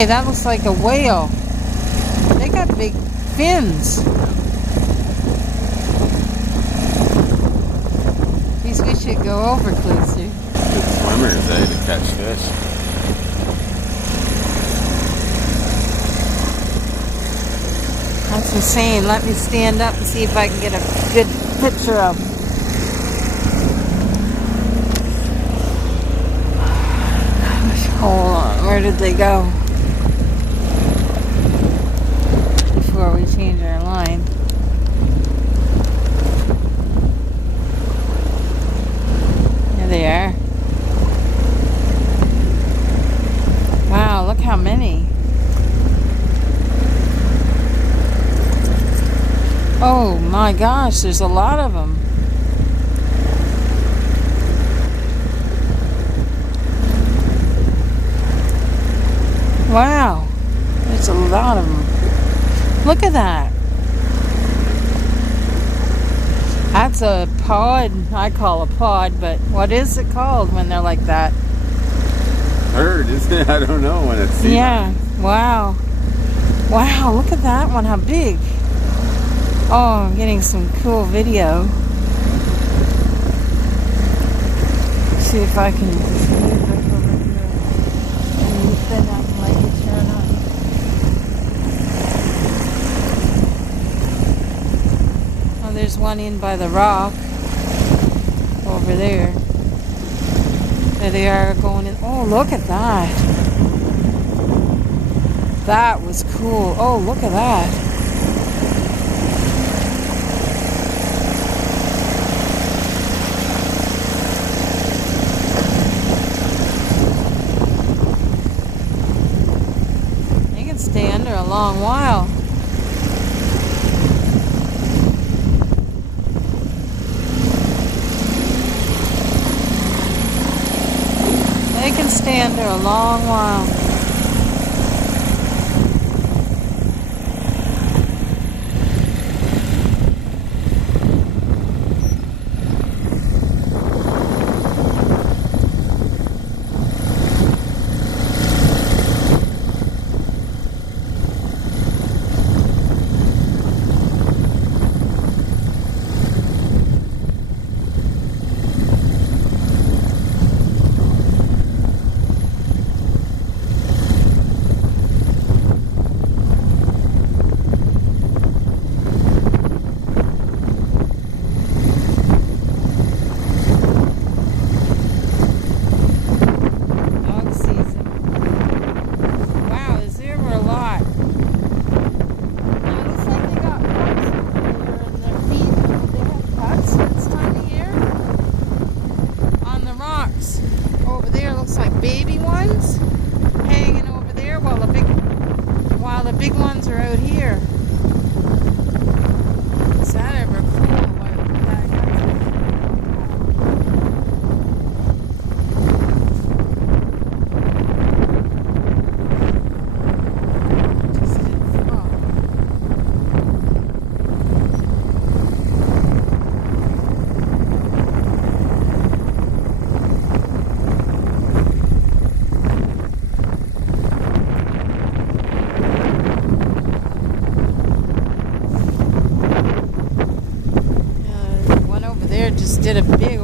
Hey, that looks like a whale. They got big fins. These we should go over closer. Good swimmers, to catch fish. That's insane. Let me stand up and see if I can get a good picture of them. Hold on, where did they go? Before we change our line. There they are. Wow, look how many. Oh my gosh, there's a lot of them. Wow, there's a lot of them. Look at that. That's a pod. I call a pod, but what is it called when they're like that? Herd, isn't it? I don't know when it's seen. Yeah, wow. Wow, look at that one, how big. Oh, I'm getting some cool video. See if I can move back over here. And then I can let you turn on. Oh, there's one in by the rock. Over there. There they are going in. Oh, look at that. That was cool. Oh, look at that. Stay under a long while. They can stay under a long while. Baby ones hanging over there while the big ones are out here. Is that ever cool? Just did a big